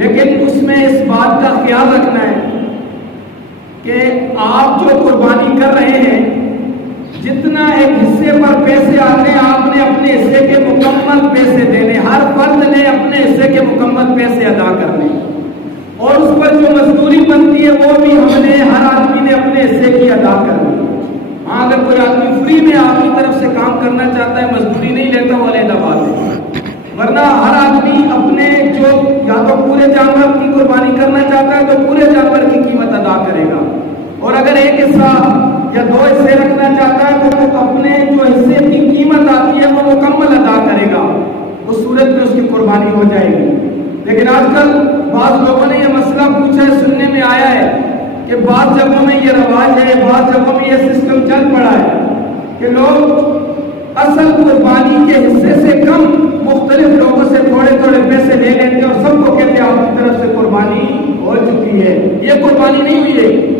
لیکن اس میں اس بات کا خیال رکھنا ہے کہ آپ جو قربانی کر رہے ہیں جتنا ایک حصے پر پیسے آتے ہیں آپ نے اپنے حصے کے مکمل پیسے دینے، ہر فرد نے اپنے حصے کے مکمل پیسے ادا کرنے، اور اس پر جو مزدوری بنتی ہے وہ بھی ہم نے ہر آدمی نے اپنے حصے کی ادا کرنی۔ ہاں اگر کوئی آدمی فری میں آپ کی طرف سے کام کرنا چاہتا ہے، مزدوری نہیں لیتا، وہ علیحدہ بات ہے، ورنہ ہر آدمی اپنے جو یا تو پورے جانور کی قربانی کرنا چاہتا ہے تو پورے جانور کی قیمت ادا کرے گا، اور اگر ایک حصہ یا دو حصے رکھنا چاہتا ہے تو وہ اپنے جو حصے کی قیمت آتی ہے وہ مکمل ادا کرے گا، اس صورت میں اس کی قربانی ہو جائے گی۔ لیکن آج کل بعض لوگوں نے یہ مسئلہ پوچھا ہے، سننے میں آیا ہے کہ بعض جگہوں میں یہ رواج ہے، بعض جگہوں میں یہ سسٹم چل پڑا ہے کہ لوگ اصل قربانی کے حصے سے کم مختلف لوگوں سے تھوڑے تھوڑے پیسے لے لیتے ہیں اور سب کو کہتے ہیں آپ کی طرف سے قربانی ہو چکی ہے۔ یہ قربانی نہیں ہوئی ہے،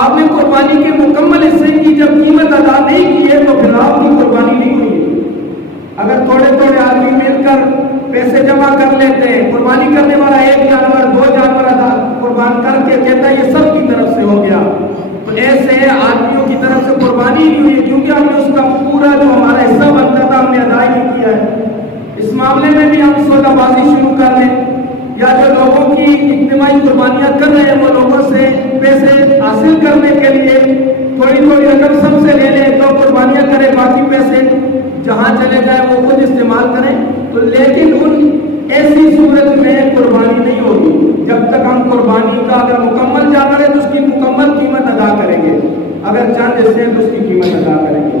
آپ نے قربانی کے مکمل حصے کی جب قیمت ادا نہیں کی ہے تو پھر آپ کی قربانی نہیں ہوئی ہے۔ اگر تھوڑے تھوڑے آدمی مل کر پیسے جمع کر لیتے ہیں، قربانی کرنے والا ایک جانور دو جانور ادا قربان کر کے کہتا ہے یہ سب کی طرف سے ہو گیا، تو ایسے آدمیوں کی طرف سے قربانی نہیں ہوئی کیونکہ ہم نے اس کا پورا جو ہمارا حصہ بنتا تھا ہم نے ادا ہی کیا ہے۔ اس معاملے میں بھی ہم سودا بازی شروع کر لیں یا جو لوگوں کی اجتماعی قربانیاں کر رہے ہیں وہ لوگوں سے پیسے حاصل کرنے کے لیے تھوڑی تھوڑی رقم سب سے لے لیں، تو قربانیاں کریں، باقی پیسے جہاں چلے جائیں وہ خود استعمال کریں، تو لیکن ان ایسی صورت میں قربانی نہیں ہوگی جب تک ہم قربانی کا اگر مکمل جانور ہے تو اس کی مکمل قیمت ادا کریں گے، اگر چند حصے ہیں تو اس کی قیمت ادا کریں گے۔